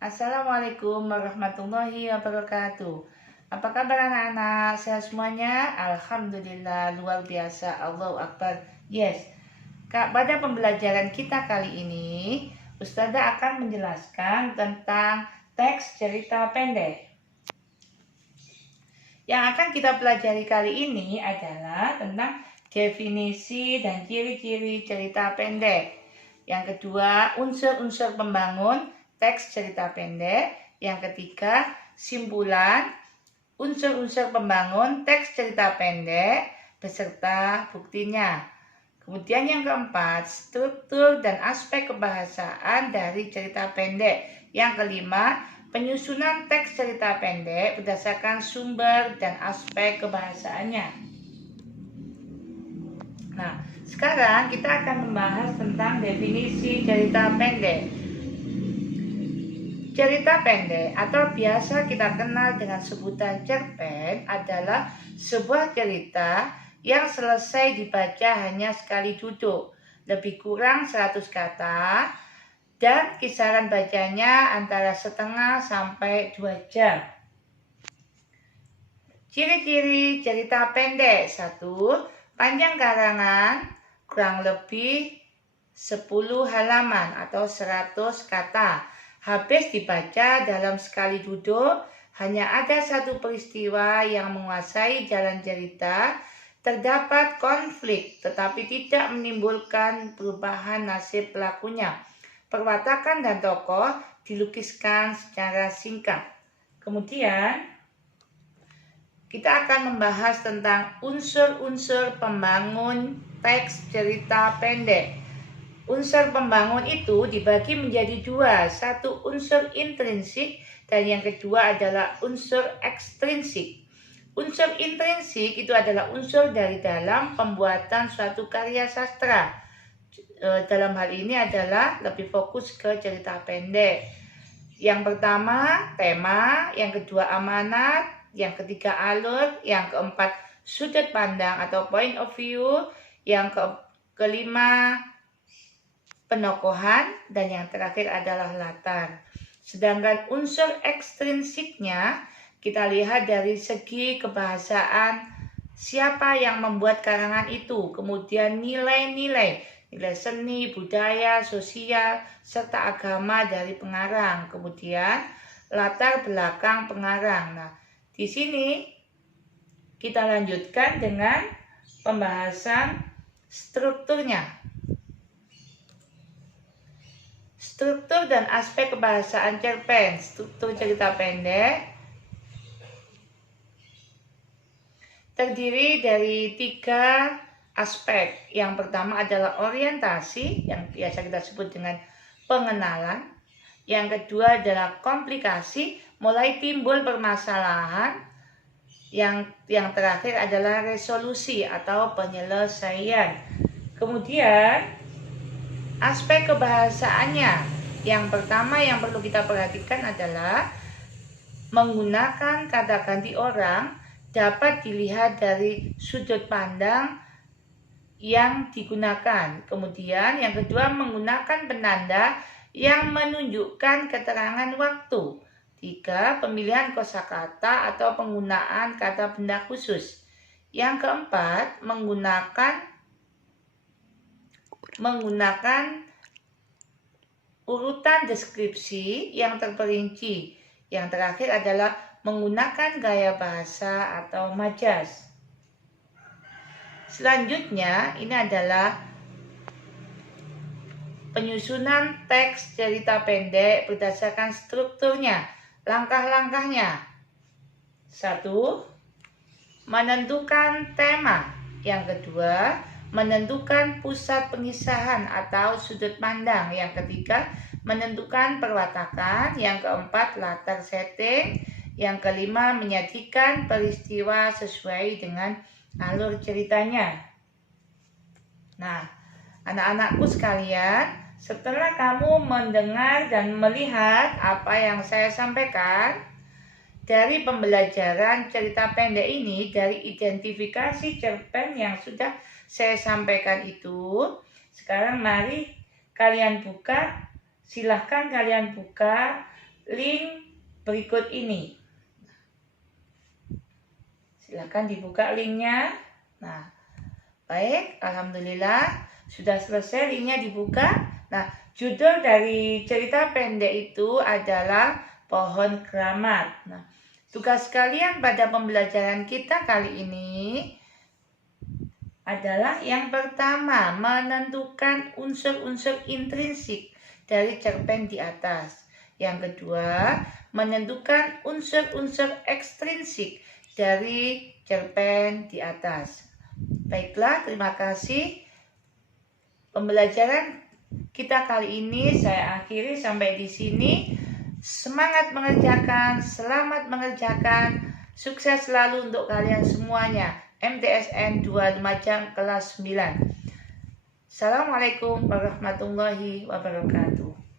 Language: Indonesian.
Assalamualaikum warahmatullahi wabarakatuh. Apa kabar anak-anak? Sehat semuanya? Alhamdulillah, luar biasa. Allahu Akbar. Yes. Pada pembelajaran kita kali ini, Ustazah akan menjelaskan tentang teks cerita pendek. Yang akan kita pelajari kali ini adalah tentang definisi dan ciri-ciri cerita pendek. Yang kedua, unsur-unsur pembangun teks cerita pendek. Yang ketiga, simpulan unsur-unsur pembangun teks cerita pendek beserta buktinya. Kemudian yang keempat, struktur dan aspek kebahasaan dari cerita pendek. Yang kelima, penyusunan teks cerita pendek berdasarkan sumber dan aspek kebahasaannya. Nah, sekarang kita akan membahas tentang definisi cerita pendek. Cerita pendek atau biasa kita kenal dengan sebutan cerpen adalah sebuah cerita yang selesai dibaca hanya sekali duduk, lebih kurang 100 kata, dan kisaran bacanya antara setengah sampai 2 jam. Ciri-ciri cerita pendek. 1. Panjang karangan kurang lebih 10 halaman atau 100 kata. Habis dibaca dalam sekali duduk, hanya ada satu peristiwa yang menguasai jalan cerita. Terdapat konflik tetapi tidak menimbulkan perubahan nasib pelakunya. Perwatakan dan tokoh dilukiskan secara singkat. Kemudian kita akan membahas tentang unsur-unsur pembangun teks cerita pendek. Unsur pembangun itu dibagi menjadi 2, satu unsur intrinsik dan yang kedua adalah unsur ekstrinsik. Unsur intrinsik itu adalah unsur dari dalam pembuatan suatu karya sastra. Dalam hal ini adalah lebih fokus ke cerita pendek. Yang pertama tema, yang kedua amanat, yang ketiga alur, yang keempat sudut pandang atau point of view, yang kelima penokohan, dan yang terakhir adalah latar. Sedangkan unsur ekstrinsiknya kita lihat dari segi kebahasaan siapa yang membuat karangan itu, kemudian nilai-nilai seni, budaya, sosial, serta agama dari pengarang, kemudian latar belakang pengarang. Nah, di sini kita lanjutkan dengan pembahasan strukturnya. Struktur dan aspek kebahasaan cerpen. Struktur cerita pendek terdiri dari 3 aspek. Yang pertama adalah orientasi, yang biasa kita sebut dengan pengenalan. Yang kedua adalah komplikasi, mulai timbul permasalahan. Yang terakhir adalah resolusi atau penyelesaian. Kemudian aspek kebahasaannya. Yang pertama yang perlu kita perhatikan adalah menggunakan kata ganti orang dapat dilihat dari sudut pandang yang digunakan. Kemudian yang kedua menggunakan penanda yang menunjukkan keterangan waktu. 3. Pemilihan kosakata atau penggunaan kata benda khusus. Yang keempat menggunakan urutan deskripsi yang terperinci. Yang terakhir adalah menggunakan gaya bahasa atau majas. Selanjutnya ini adalah penyusunan teks cerita pendek berdasarkan strukturnya. Langkah-langkahnya. 1. Menentukan tema. Yang kedua, menentukan pusat pengisahan atau sudut pandang. Yang ketiga, menentukan perwatakan. Yang keempat, latar setting. Yang kelima, menyajikan peristiwa sesuai dengan alur ceritanya. Nah, anak-anakku sekalian, setelah kamu mendengar dan melihat apa yang saya sampaikan dari pembelajaran cerita pendek ini, dari identifikasi cerpen yang sudah saya sampaikan itu, sekarang mari kalian buka, silahkan kalian buka link berikut ini. Silakan dibuka linknya. Nah, baik, alhamdulillah sudah selesai linknya dibuka. Nah, judul dari cerita pendek itu adalah Pohon Keramat. Nah, tugas kalian pada pembelajaran kita kali ini adalah yang pertama, menentukan unsur-unsur intrinsik dari cerpen di atas. Yang kedua, menentukan unsur-unsur ekstrinsik dari cerpen di atas. Baiklah, terima kasih. Pembelajaran kita kali ini saya akhiri sampai di sini. Semangat mengerjakan, selamat mengerjakan, sukses selalu untuk kalian semuanya. MTSN 2 Lumajang kelas 9. Assalamualaikum warahmatullahi wabarakatuh.